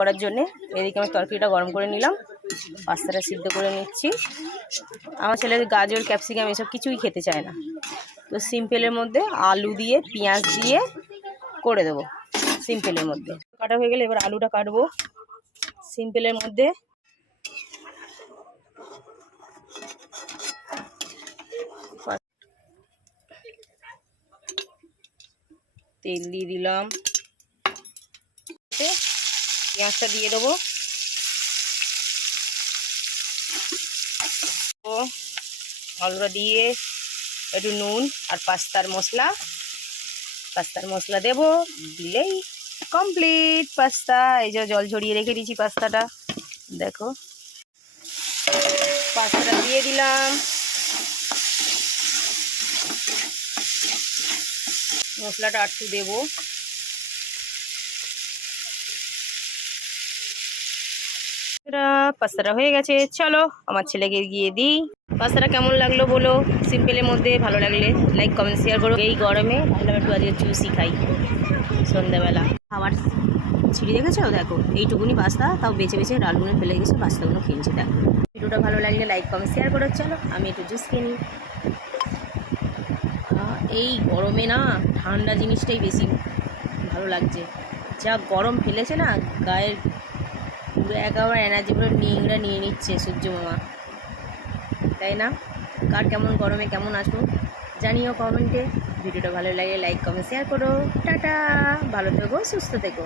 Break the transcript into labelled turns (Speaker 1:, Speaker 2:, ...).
Speaker 1: করার জন্যে। এদিকে আমি তরকারিটা গরম করে নিলাম, পাস্তাটা সিদ্ধ করে নিচ্ছি। আমার ছেলে গাজর, ক্যাপসিকাম এসব কিছুই খেতে চায় না। তো সিম্পলের মধ্যে আলু দিয়ে, পেঁয়াজ দিয়ে করে দেবো, সিম্পলের মধ্যে। কাটা হয়ে গেলে এবার আলুটা কাটবো। সিম্পলের মধ্যে তেল দিয়ে দিলাম। পেঁয়াজটা দিয়ে দেবো। আলুটা দিয়ে একটু নুন আর পাস্তার মশলা। পাস্তার মশলা দেবো, দিলেই কমপ্লিট পাস্তা। এই যে জল ঝরিয়ে রেখে দিয়েছি পাস্তাটা, দেখো। পাস্তাটা দিয়ে দিলাম। মশলাটা একটু দেবো। এটা পাস্তাটা হয়ে গেছে। চলো, আমার ছেলেকে গিয়ে দিই। পাস্তাটা কেমন লাগল বলো? সিম্পলের মধ্যে ভালো লাগলে লাইক কমেন্ট শেয়ার করো। এই গরমে ভাবলাম একটু আজকে জুসি খাই। সন্ধ্যাবেলা খাবার ছিঁড়ে দেখেছ? দেখো, এইটুকুনি পাস্তা, তাও বেছে বেছে ডালগুলো ফেলে গেছে, পাস্তাগুলো খেলছে, দেখো। ভিডিওটা ভালো লাগলে লাইক কমেন্ট শেয়ার করো। চলো, আমি একটু জুস নিই। এই গরমে না, ঠান্ডা জিনিসটাই বেশি ভালো লাগছে। যা গরম ফেলেছে না, গায়ের পুরো একেবারে এনার্জি পুরো নিংড়া নিয়ে নিচ্ছে সূর্য মামা। তাই না? কার কেমন গরমে কেমন আসব জানিও কমেন্টে ভিডিওটা ভালো লাগে লাইক কমেন্ট শেয়ার করো। টাটা! ভালো থেকো, সুস্থ থেকো।